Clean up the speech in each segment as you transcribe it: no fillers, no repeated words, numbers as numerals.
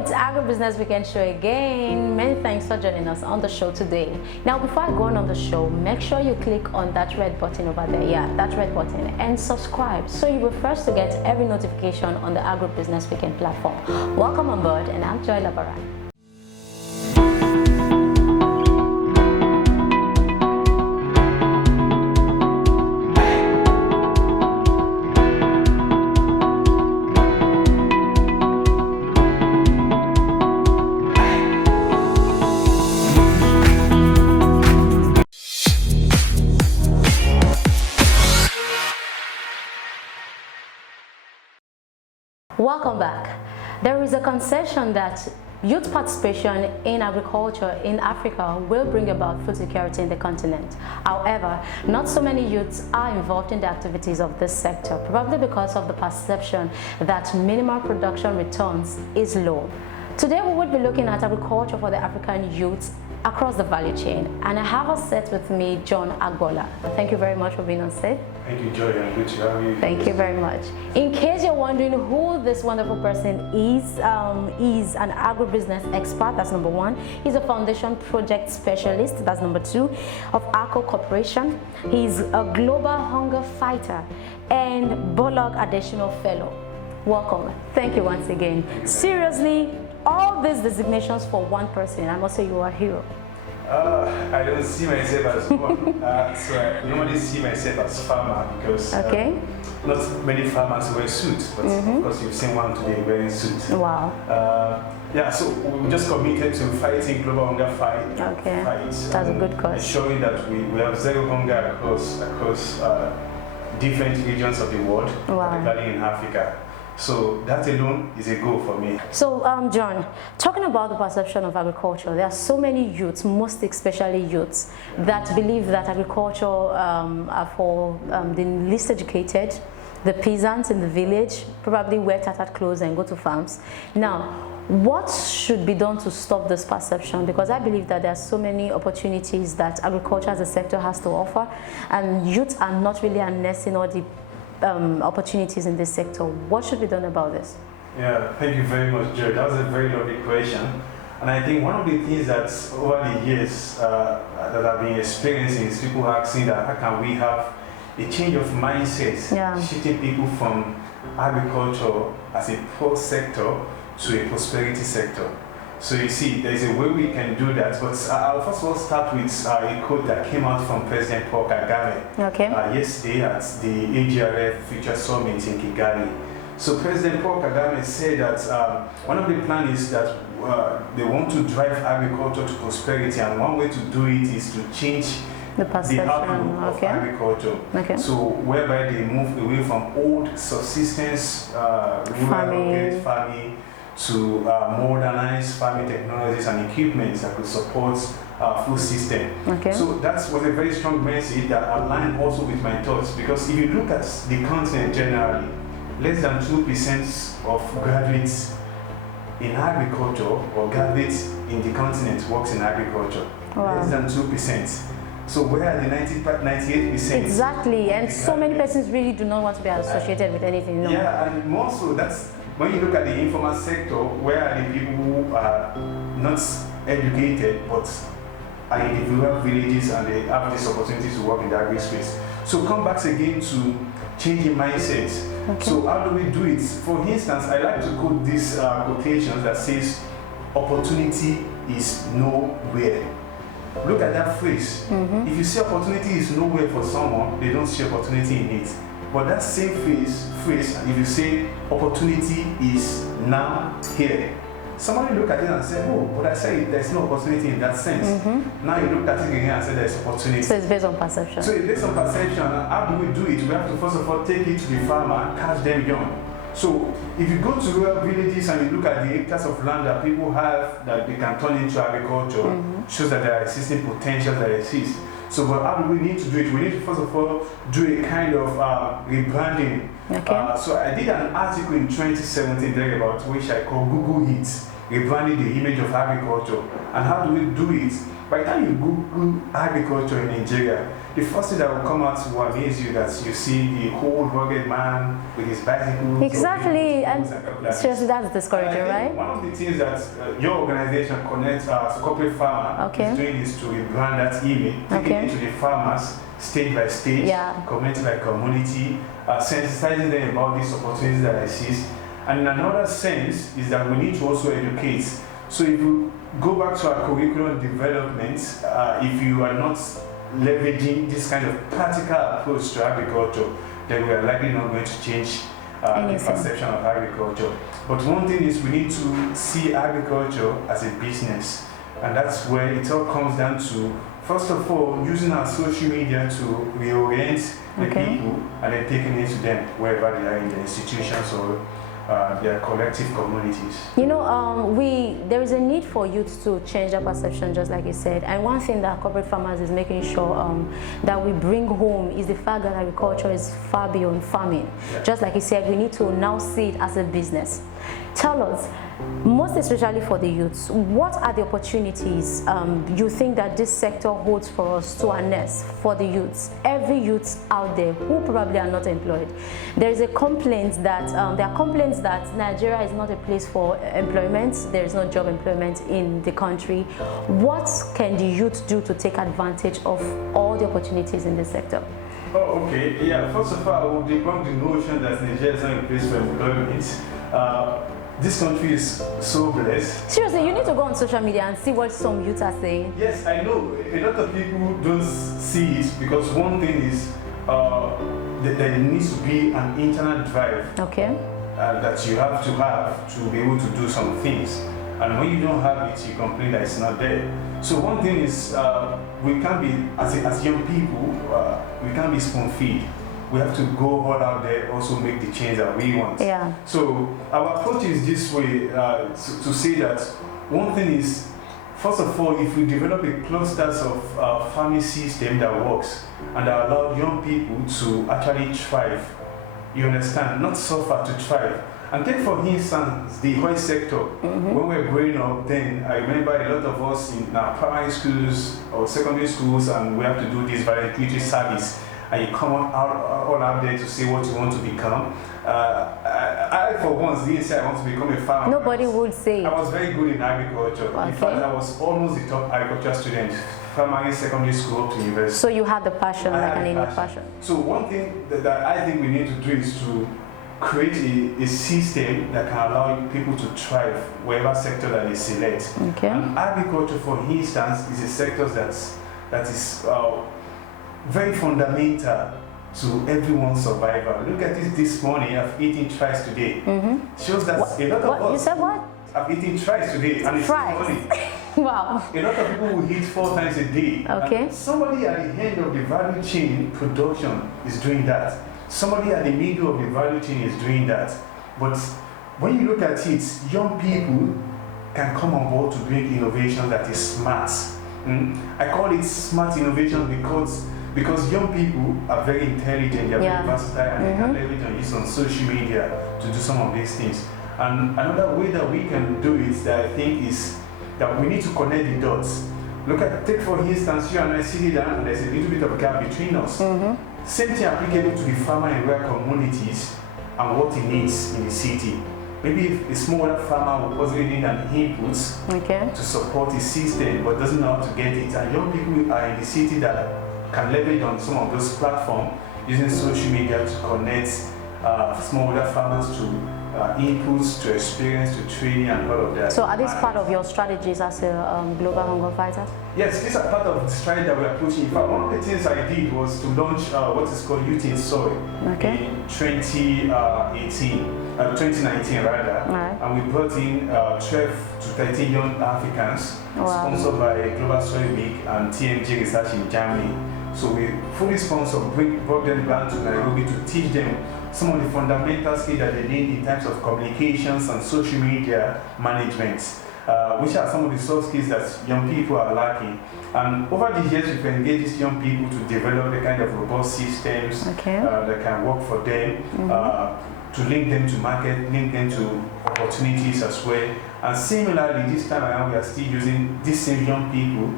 it's Agribusiness Weekend Show again. Many thanks for joining us on the show today. Now, before I go on the show, make sure you click on that red button over there. Yeah, that red button, and subscribe so you will first to get every notification on the Agribusiness Weekend platform. Welcome on board, and I'm Joy Labaran. Welcome back. There is a concession that youth participation in agriculture in Africa will bring about food security in the continent. However, not so many youths are involved in the activities of this sector, probably because of the perception that minimal production returns is low. Today we will be looking at agriculture for the African youths across the value chain, and I have on set with me John Agboola. Thank you very much for being on set. Thank you, Joy. I'm good to have you. Thank you very much. In case you're wondering who this wonderful person is an agribusiness expert, that's number one. He's a foundation project specialist, that's number two, of ARCO Corporation. He's a global hunger fighter and Borlaug-Adeshina fellow. Welcome. Thank you once again. Seriously, all these designations for one person, I must say you are a hero. I don't see myself as one. So I normally see myself as farmer because not many farmers wear suits, but of course you've seen one today wearing suits. Wow. Yeah, so we're just committed to fighting global hunger fight. That's a good cause. Ensuring that we have zero hunger across different regions of the world, particularly in Africa. So that alone is a goal for me. So John, talking about the perception of agriculture, there are so many youths, most especially youths, that believe that agriculture are for the least educated, the peasants in the village, probably wear tattered clothes and go to farms. Now, what should be done to stop this perception? Because I believe that there are so many opportunities that agriculture as a sector has to offer, and youths are not really harnessing all the opportunities in this sector. What should be done about this? Yeah, thank you very much, Joe. That was a very lovely question. And I think one of the things that over the years that I've been experiencing is people asking that how can we have a change of mindset, shifting people from agriculture as a poor sector to a prosperity sector. So you see, there's a way we can do that, but I'll first of all start with a quote that came out from President Paul Kagame yesterday at the AGRF Future Summit in Kigali. So President Paul Kagame said that one of the plans is that they want to drive agriculture to prosperity, and one way to do it is to change the outlook of agriculture. So whereby they move away from old subsistence, rural farming, to modernize farming technologies and equipment that could support our food system. So that was a very strong message that aligned also with my thoughts, because if you look at the continent generally, less than 2% of graduates in agriculture or graduates in the continent works in agriculture. Less than 2%. So where are the 98%? Exactly, and so many persons really do not want to be associated with anything. No. Yeah, and more so, that's when you look at the informal sector, where are the people who are not educated but are in the rural villages and they have this opportunity to work in the agri space. So come back again to changing mindsets. So how do we do it? For instance, I like to quote these quotations that says, opportunity is nowhere. Look at that phrase. If you say opportunity is nowhere for someone, they don't see opportunity in it. But that same phrase, if you say opportunity is now here, somebody look at it and say, oh, but I say there's no opportunity in that sense. Now you look at it again and say there's opportunity. So it's based on perception. So it's based on perception. How do we do it? We have to first of all take it to the farmer, catch them young. So if you go to rural villages and you look at the hectares of land that people have that they can turn into agriculture, shows that there are existing potentials that exist. So but how do we need to do it? We need to first of all do a kind of rebranding Okay. So I did an article in 2017 there about which I call Google Hits, rebranding the image of agriculture. And how do we do it? By the time you Google agriculture in Nigeria, the first thing that will come out will amaze you, that you see the old rugged man with his bicycle. Exactly, and seriously, that's discouraging, right? One of the things that your organization connects as a corporate farmer is doing is to rebrand that image, taking it to the farmers stage by stage, community by community, sensitizing them about these opportunities that exist. And in another sense is that we need to also educate. So if you go back to our curriculum development, if you are not leveraging this kind of practical approach to agriculture, then we are likely not going to change the perception of agriculture. But one thing is we need to see agriculture as a business. And that's where it all comes down to, first of all, using our social media to reorient the people and then taking it to them wherever they are in the institutions or their collective communities. You know, there is a need for youth to change their perception, just like you said. And one thing that corporate farmers is making sure that we bring home is the fact that agriculture is far beyond farming. Just like you said, we need to now see it as a business. Tell us, most especially for the youths, what are the opportunities you think that this sector holds for us to harness for the youths, every youth out there who probably are not employed? There is a complaint that there are complaints that Nigeria is not a place for employment. There is no job employment in the country. What can the youth do to take advantage of all the opportunities in this sector? Oh, okay. Yeah. First of all, I will debunk the notion that Nigeria is not a place for employment. This country is so blessed. Seriously, you need to go on social media and see what some youth are saying. Yes, I know. A lot of people don't see it because one thing is there needs to be an internal drive that you have to be able to do some things. And when you don't have it, you complain that it's not there. So one thing is we can't be, as young people, we can't be spoon-feed. We have to go all out there, also make the change that we want. Yeah. So our approach is this way, to say that one thing is, first of all, if we develop a clusters of farming system that works and that allow young people to actually thrive, you understand, not suffer, to thrive. And take for instance the oil sector. When we were growing up then, I remember a lot of us in our primary schools or secondary schools, and we have to do this voluntary service. And you come all out there to say what you want to become. I for once didn't say I want to become a farmer. Nobody would say. I was very good in agriculture. In fact, I was almost the top agriculture student, primary, secondary school up to university. So you had the passion, like an innate passion. So one thing that I think we need to do is to create a system that can allow people to thrive wherever sector that they select. And agriculture, for instance, is a sector that is very fundamental to everyone's survival. Look at it this morning. I've eaten thrice today. Shows that a lot of us. You said what? I've eaten thrice today, and it's morning. Wow. A lot of people will eat 4 times a day. And somebody at the end of the value chain production is doing that. Somebody at the middle of the value chain is doing that. But when you look at it, young people can come on board to bring innovation that is smart. I call it smart innovation because young people are very intelligent, they are very versatile, and they can leverage on use on social media to do some of these things. And another way that we can do it, that I think, is that we need to connect the dots. Take for instance, you and I sit down and there's a little bit of gap between us. Same thing applicable to the farmer in rural communities and what he needs in the city. Maybe a smaller farmer will possibly need an input to support his system but doesn't know how to get it. And young people are in the city that can leverage on some of those platforms using social media to connect smallholder farmers to inputs, to experience, to training, and all of that. So are these part of your strategies as a global hunger fighter? Yes, these are part of the strategy that we are pushing. In fact, one of the things I did was to launch what is called Youth in Soil in 2019 rather. And we brought in 12 to 13 young Africans, sponsored by Global Soil Week and TMG Research in Germany. So we fully sponsored, brought them down to Nairobi to teach them some of the fundamental skills that they need in terms of communications and social media management. which are some of the soft skills that young people are lacking. And over the years, we've engaged these young people to develop the kind of robust systems that can work for them, to link them to market, link them to opportunities as well. And similarly, this time around, we are still using these same young people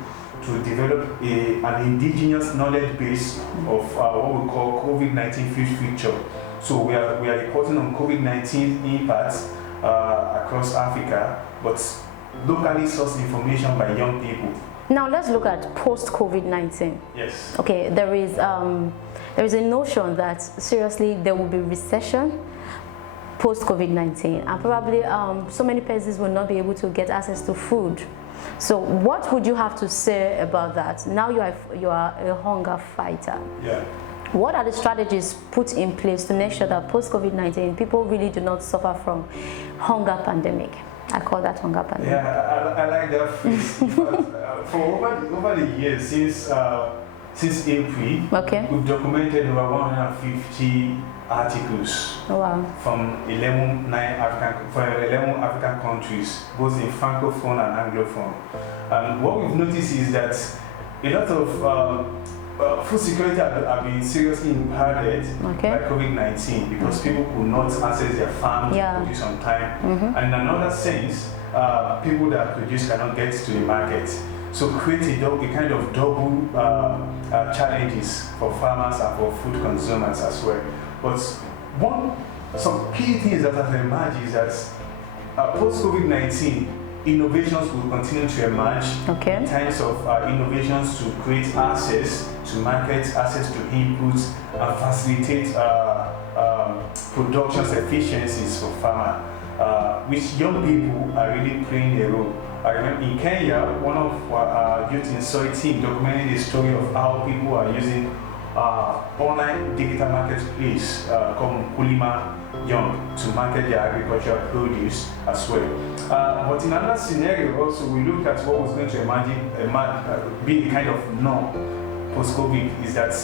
to develop an indigenous knowledge base of what we call COVID-19 field future. So we are reporting on COVID-19 impacts across Africa, but locally sourced information by young people. Now let's look at post-COVID-19. Yes. Okay, there is a notion that seriously there will be recession post-COVID-19, and probably so many persons will not be able to get access to food. So what would you have to say about that? Now you are a hunger fighter. Yeah. What are the strategies put in place to make sure that post-COVID-19 people really do not suffer from hunger pandemic? I call that hunger pandemic. Yeah, I like that phrase. For over the years, since April, we've documented over 150 articles from 11 African countries, both in Francophone and Anglophone. And what we've noticed is that a lot of food security have been seriously impacted by COVID-19 because people could not access their farms to produce on time. And in another sense, people that produce cannot get to the market. So create a kind of double challenges for farmers and for food consumers as well. But some key things that have emerged is that post-COVID-19, innovations will continue to emerge in terms of innovations to create access to markets, access to inputs, and facilitate production efficiencies for farmers, which young people are really playing a role. I remember in Kenya, one of our youth in soy team documented the story of how people are using online digital marketplace called Kulima Young to market their agricultural produce as well. But in another scenario also, we looked at what was going to be a kind of norm post-COVID is that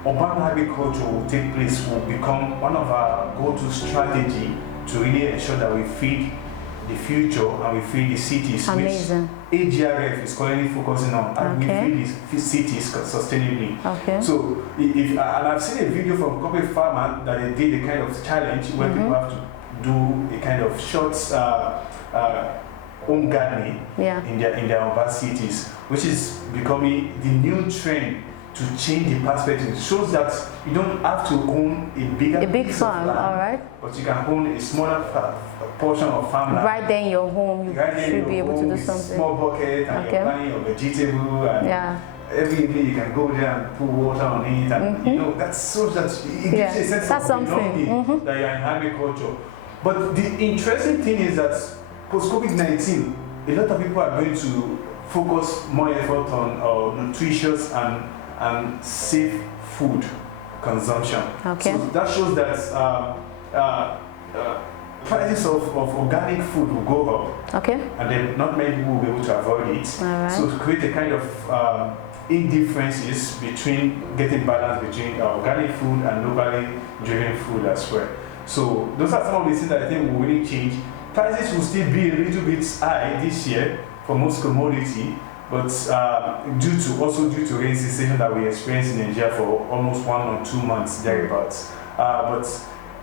urban agriculture will take place, will become one of our go-to strategy to really ensure that we feed the future and we feed the cities. Amazing. Which AGRF is currently focusing on, and we feed the cities sustainably. So, and I've seen a video from corporate farmer that they did a kind of challenge where people have to do a kind of short home gardening in their urban cities, which is becoming the new trend to change the perspective. It shows that you don't have to own a big farm, but you can own a smaller portion of farmland. Right there in your home, you should be able to do something. Small bucket, and you're planting your vegetable, and every day you can go there and put water on it, and you know that shows that it gives you a sense of belonging that you're in agriculture. But the interesting thing is that post-COVID-19, a lot of people are going to focus more effort on nutritious and safe food consumption. So that shows that prices of organic food will go up. And then not many people will be able to avoid it. So to create a kind of indifferences between getting balance between organic food and locally driven food as well. So those are some of the things that I think will really change. Prices will still be a little bit high this year for most commodity, but due to rain season that we experienced in Nigeria for almost 1 or 2 months thereabouts. But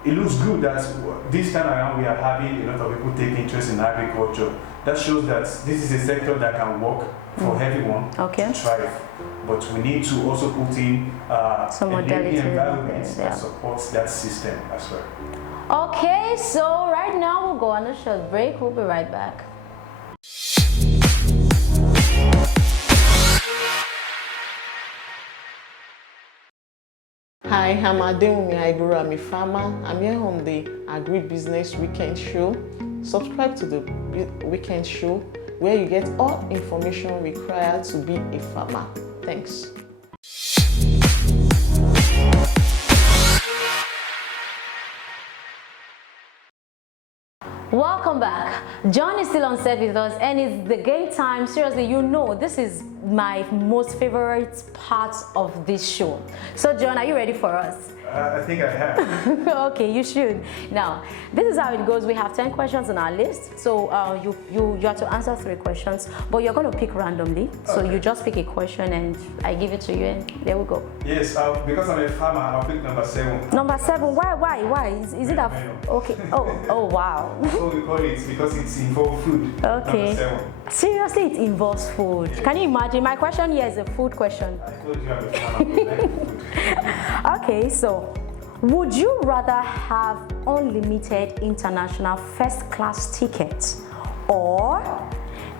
it looks good that this time around we are having a lot of people take interest in agriculture. That shows that this is a sector that can work for everyone to thrive. But we need to also put in some environment that supports that system as well. Okay, so right now we'll go on a short break. We'll be right back. Hi, I'm Agboola. I'm a farmer. I'm here on the Agribusiness Weekend Show. Subscribe to the Weekend Show where you get all information required to be a farmer. Thanks. Welcome back. John is still on set with us, and it's the game time. Seriously, you know, this is my most favorite part of this show. So John, are you ready for us? I think I have. Okay, you should. Now, this is how it goes. We have 10 questions on our list. So you have to answer 3 questions, but you're going to pick randomly. So you just pick a question and I give it to you and there we go. Yes, because I'm a farmer, I'll pick number 7. Number 7, why? Is it a... Okay, oh wow. That's what we call it because it's involved food. Okay. Number 7. Seriously, it involves food. Can you imagine? My question here is a food question. I told you I'm a farmer, I like food. Okay, so would you rather have unlimited international first class tickets or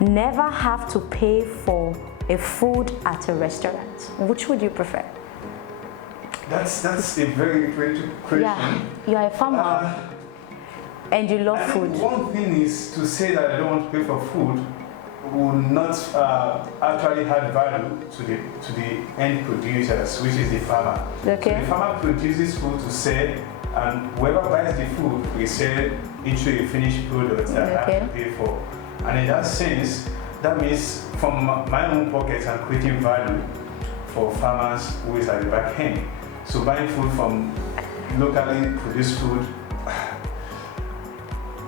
never have to pay for a food at a restaurant? Which would you prefer? That's a very great question. Yeah, you are a farmer and you love food. One thing is to say that I don't want to pay for food will not actually add value to the end producers, which is the farmer. Okay. So the farmer produces food to sell, and whoever buys the food will sell into a finished product that I have to pay for. And in that sense, that means from my own pocket, I'm creating value for farmers who is at the back end. So buying food from locally produced food,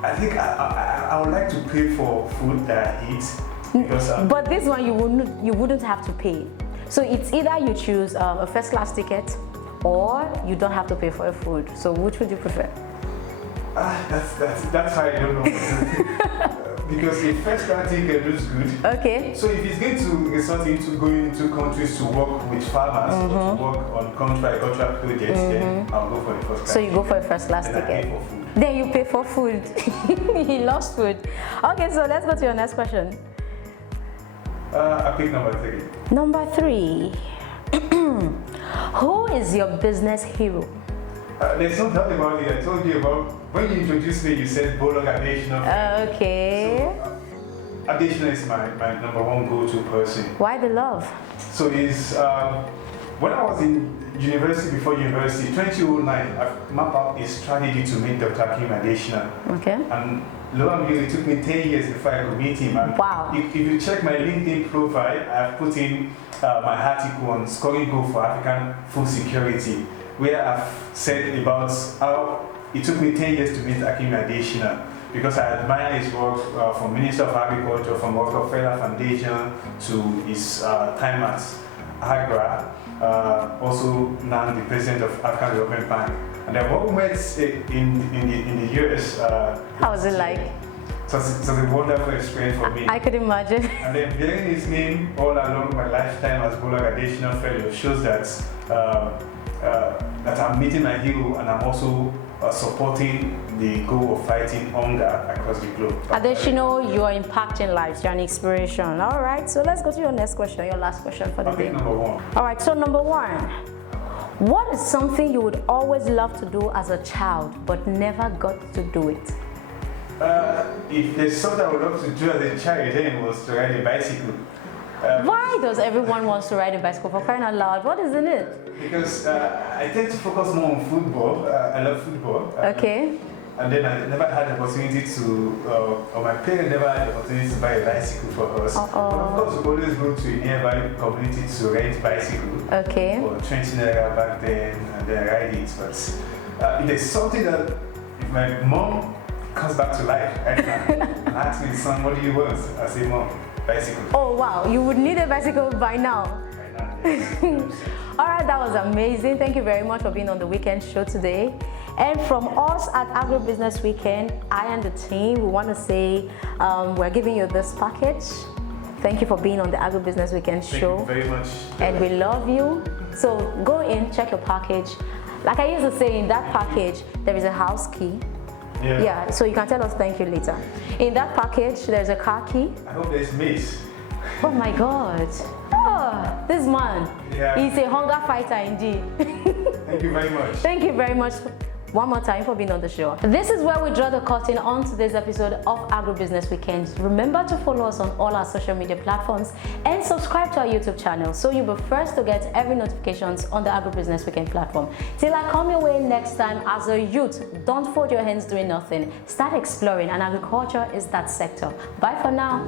I think I would like to pay for food that I eat. Because, but this one you wouldn't have to pay. So it's either you choose a first class ticket or you don't have to pay for a food. So which would you prefer? That's how I don't know. Because the first class ticket looks good. Okay. So if it's going to result into going into countries to work with farmers or to work on agricultural projects, then I'll go for the first class. So you go for a first class ticket. ticket. I pay for food. Then you pay for food. He loves food. Okay, so let's go to your next question. I pick number 3. Number 3. Who is your business hero? There's no doubt about it. I told you about when you introduced me, you said Borlaug-Adeshina. Okay. So, Adeshina is my number 1 go-to person. Why the love? So he's when I was in university, before university, 2009, I mapped out a strategy to meet Dr. Agribusiness. Okay. And lo and behold, it took me 10 years before I could meet him. And wow. If you check my LinkedIn profile, I've put in my article on scoring goal for African food security, where I've said about how it took me 10 years to meet Agribusiness because I admire his work from Minister of Agriculture, from Rockefeller Foundation to his time at Agra, also now the President of African Development Bank. And then what we met in the US. How was it like? So it was a wonderful experience for me. I could imagine. And then bearing his name all along my lifetime as Borlaug-Adeshina Fellow shows that I'm meeting my hero and I'm also supporting the goal of fighting hunger across the globe. Adeshina, you are impacting lives, you're an inspiration. All right, so let's go to your next question, your last question for the day. Number 1. All right, so number 1. What is something you would always love to do as a child but never got to do it? If there's something I would love to do as a child, then it was to ride a bicycle. Why does everyone want to ride a bicycle, for crying out loud? What is in it? Because I tend to focus more on football. I love football. Okay. And then I never had the opportunity to, or my parents never had the opportunity to buy a bicycle for us. But of course, we always go to a nearby community to rent bicycle. Okay. For 20 naira back then, and then ride it. But if there's something that, if my mom comes back to life right now and asks me, son, what do you want? I say, mom, bicycle. Oh wow, you would need a bicycle by now. All right, that was amazing. Thank you very much for being on the weekend show today. And from us at Agribusiness Weekend, I and the team, we want to say we're giving you this package. Thank you for being on the Agribusiness Weekend show. Thank you very much. And we love you. So go in, check your package. Like I used to say, in that package, there is a house key. Yeah, so you can tell us thank you later. In that package, there's a car key. I hope there's mace. Oh my God. Oh, this man, he's a hunger fighter indeed. Thank you very much. Thank you very much one more time for being on the show. This is where we draw the curtain on today's episode of Agribusiness Weekend. Remember to follow us on all our social media platforms and subscribe to our YouTube channel so you'll be first to get every notifications on the Agribusiness Weekend platform. Till I come your way next time, as a youth, don't fold your hands doing nothing. Start exploring, and agriculture is that sector. Bye for now.